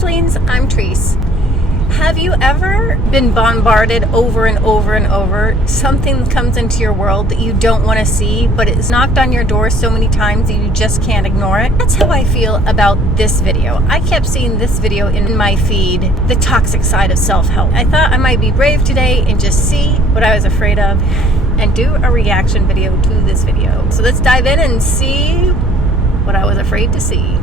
fledglings, I'm Treese. Have you ever been bombarded over and over and over? Something comes into your world that you don't want to see, but it's knocked on your door so many times that you just can't ignore it. That's how I feel about this video. I kept seeing this video in my feed, the toxic side of self-help. I thought I might be brave today and just see what I was afraid of and do a reaction video to this video. So let's dive in and see what I was afraid to see.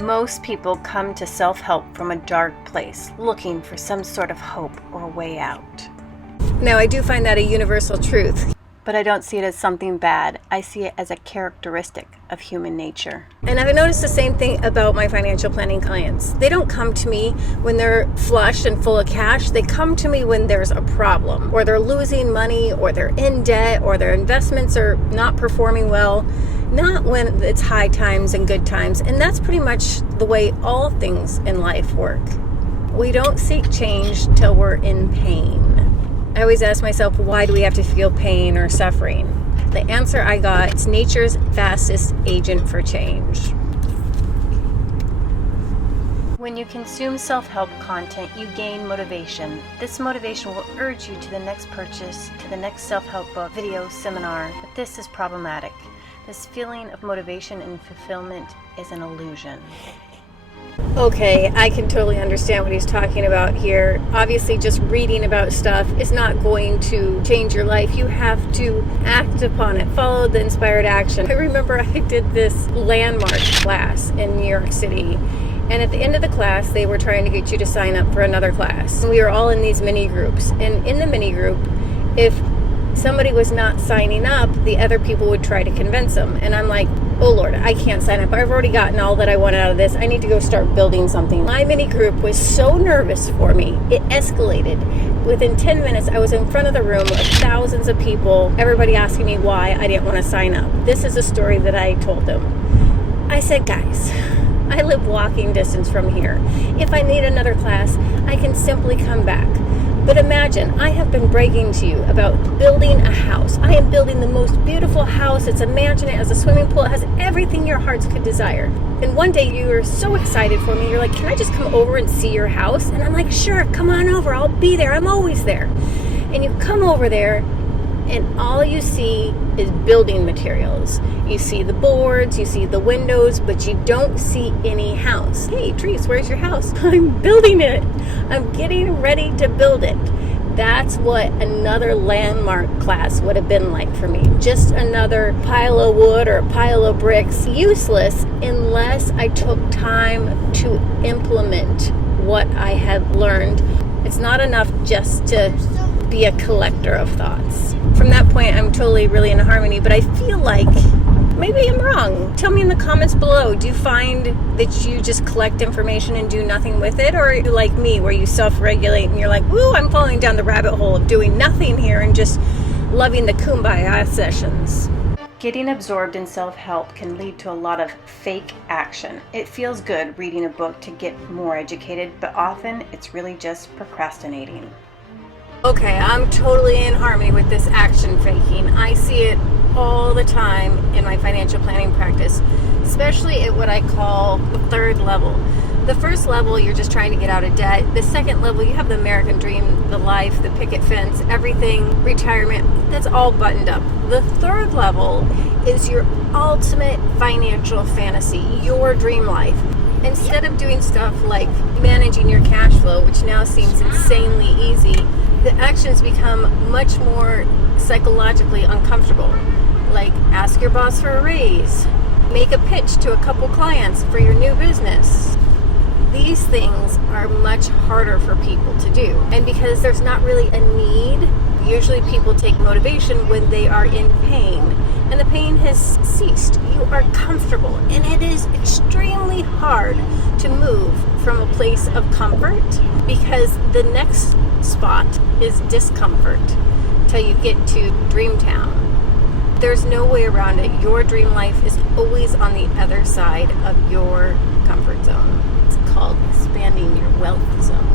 Most people come to self-help from a dark place, looking for some sort of hope or way out. Now, I do find that a universal truth, but I don't see it as something bad. I see it as a characteristic of human nature. And I've noticed the same thing about my financial planning clients. They don't come to me when they're flush and full of cash. They come to me when there's a problem, or they're losing money, or they're in debt, or their investments are not performing well. Not when it's high times and good times. And that's pretty much the way all things in life work. We don't seek change till we're in pain. I always ask myself, why do we have to feel pain or suffering? The answer I got, it's nature's fastest agent for change. When you consume self-help content, you gain motivation. This motivation will urge you to the next purchase, to the next self-help book, video, seminar. But this is problematic. This feeling of motivation and fulfillment is an illusion. Okay, I can totally understand what he's talking about here. Obviously, just reading about stuff is not going to change your life. You have to act upon it. Follow the inspired action. I remember I did this landmark class in New York City. And at the end of the class, they were trying to get you to sign up for another class. We were all in these mini groups. And in the mini group, if somebody was not signing up, the other people would try to convince them. And I'm like, oh Lord, I can't sign up. I've already gotten all that I wanted out of this. I need to go start building something. My mini group was so nervous for me. It escalated. Within 10 minutes, I was in front of the room of thousands of people, everybody asking me why I didn't want to sign up. This is a story that I told them. I said, guys, I live walking distance from here. If I need another class, I can simply come back. But imagine, I have been bragging to you about building a house. I am building the most beautiful house. It's a mansion. It has a swimming pool. It has everything your hearts could desire. And one day you were so excited for me. You're like, can I just come over and see your house? And I'm like, sure, come on over. I'll be there. I'm always there. And you come over there, and all you see is building materials. You see the boards, you see the windows, but you don't see any house. Hey, Treese, where's your house? I'm building it. I'm getting ready to build it. That's what another landmark class would have been like for me. Just another pile of wood or a pile of bricks. Useless unless I took time to implement what I had learned. It's not enough just to be a collector of thoughts. From that point, I'm totally really in harmony, but I feel like maybe I'm wrong. Tell me in the comments below, do you find that you just collect information and do nothing with it? Or are you like me, where you self-regulate and you're like, woo, I'm falling down the rabbit hole of doing nothing here and just loving the kumbaya sessions? Getting absorbed in self-help can lead to a lot of fake action. It feels good reading a book to get more educated, but often it's really just procrastinating. Okay, I'm totally in harmony with this action faking. I see it all the time in my financial planning practice, especially at what I call the third level. The first level, you're just trying to get out of debt. The second level, you have the American dream, the life, the picket fence, everything, retirement, that's all buttoned up. The third level is your ultimate financial fantasy, your dream life. Instead of doing stuff like managing your cash flow, which now seems insanely easy, the actions become much more psychologically uncomfortable. Like ask your boss for a raise, make a pitch to a couple clients for your new business. These things are much harder for people to do. And because there's not really a need, usually people take motivation when they are in pain. And the pain has ceased. You are comfortable. And it is extremely hard to move from a place of comfort, because the next spot is discomfort till you get to Dreamtown. There's no way around it. Your dream life is always on the other side of your comfort zone. It's called expanding your wealth zone.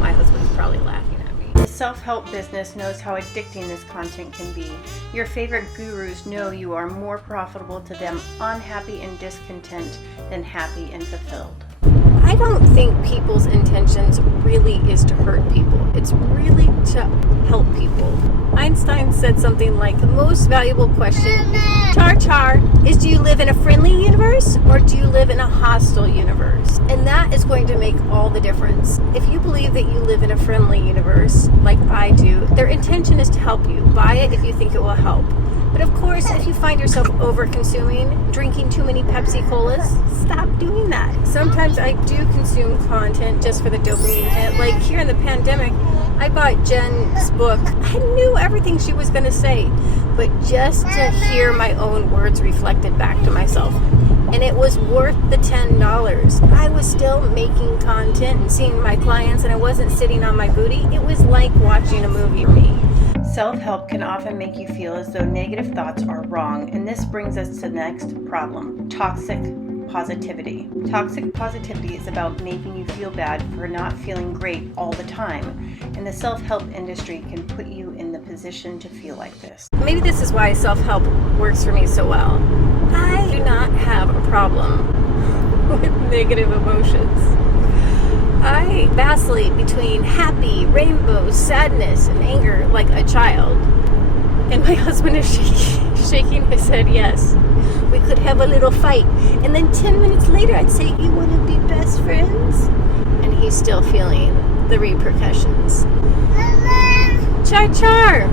My husband's probably laughing at me. The self-help business knows how addicting this content can be. Your favorite gurus know you are more profitable to them unhappy and discontent than happy and fulfilled. don't think people's intentions really is to hurt people. It's really to help people. Einstein said something like, the most valuable question, char, is do you live in a friendly universe or do you live in a hostile universe? And that is going to make all the difference. If you believe that you live in a friendly universe, like I do, their intention is to help you. Buy it if you think it will help. But of course, if you find yourself over-consuming, drinking too many Pepsi Colas, stop doing that. Sometimes I do consume content just for the dopamine hit. Like here in the pandemic, I bought Jen's book. I knew everything she was going to say, but just to hear my own words reflected back to myself. And it was worth the $10. I was still making content and seeing my clients, and I wasn't sitting on my booty. It was like watching a movie for me. Self-help can often make you feel as though negative thoughts are wrong, and this brings us to the next problem, toxic positivity. Toxic positivity is about making you feel bad for not feeling great all the time, and the self-help industry can put you in the position to feel like this. Maybe this is why self-help works for me so well. I do not have a problem with negative emotions. I vacillate between happy, rainbows, sadness, and anger like a child. And my husband is shaking his head yes. We could have a little fight. And then 10 minutes later I'd say, you want to be best friends? And he's still feeling the repercussions. Char.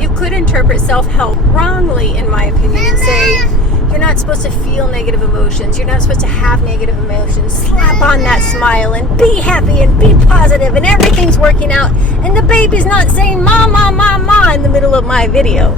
You could interpret self-help wrongly, in my opinion, and say, you're not supposed to feel negative emotions. You're not supposed to have negative emotions. Slap on that smile and be happy and be positive and everything's working out. And the baby's not saying ma, ma, ma, ma in the middle of my video.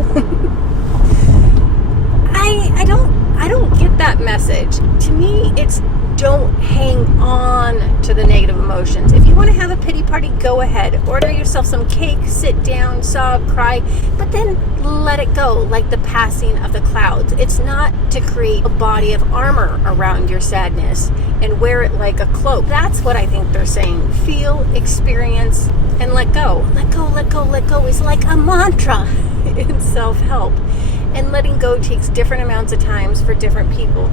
I don't get that message. To me, it's don't hang on to the negative emotions. If you want to have a pity party, go ahead. Order yourself some cake, sit down, sob, cry, but then let it go like the passing of the clouds. It's not to create a body of armor around your sadness and wear it like a cloak. That's what I think they're saying. Feel, experience, and let go. Let go, let go, let go is like a mantra in self-help. And letting go takes different amounts of times for different people.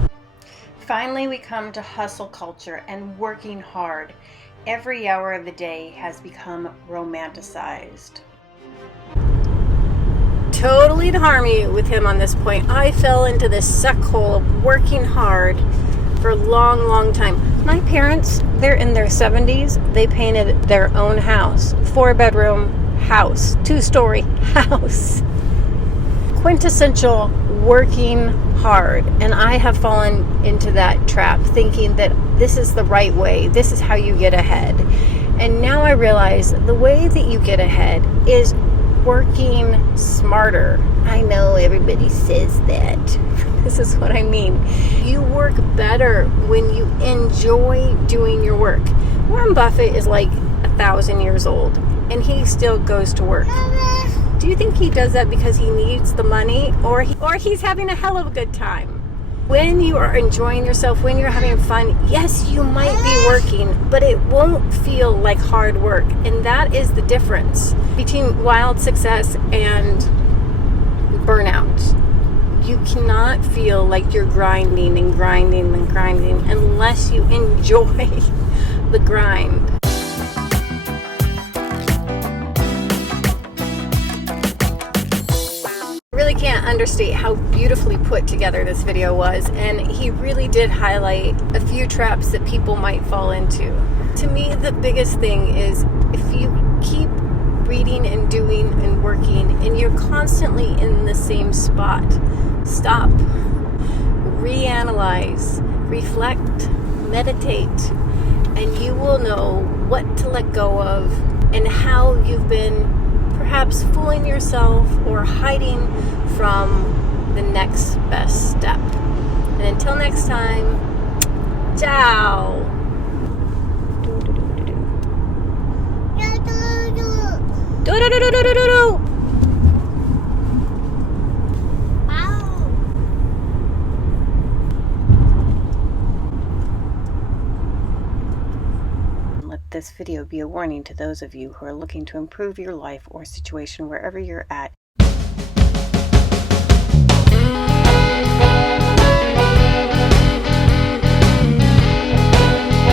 Finally, we come to hustle culture and working hard. Every hour of the day has become romanticized. Totally to harm you with him on this point. I fell into this suck hole of working hard for a long, long time. My parents, they're in their 70s. They painted their own house. 4-bedroom house. 2-story house. Quintessential working hard, and I have fallen into that trap thinking that this is the right way, this is how you get ahead. And now I realize the way that you get ahead is working smarter. I know everybody says that. This is what I mean. You work better when you enjoy doing your work. Warren Buffett is like 1,000 years old and he still goes to work. Do you think he does that because he needs the money or he's having a hell of a good time? When you are enjoying yourself, when you're having fun, yes, you might be working, but it won't feel like hard work. And that is the difference between wild success and burnout. You cannot feel like you're grinding and grinding and grinding unless you enjoy the grind. Really can't understate how beautifully put together this video was, and he really did highlight a few traps that people might fall into. To me, the biggest thing is if you keep reading and doing and working and you're constantly in the same spot, stop, reanalyze, reflect, meditate, and you will know what to let go of and how you've been perhaps fooling yourself or hiding from the next best step. And until next time, ciao. Let this video be a warning to those of you who are looking to improve your life or situation wherever you're at.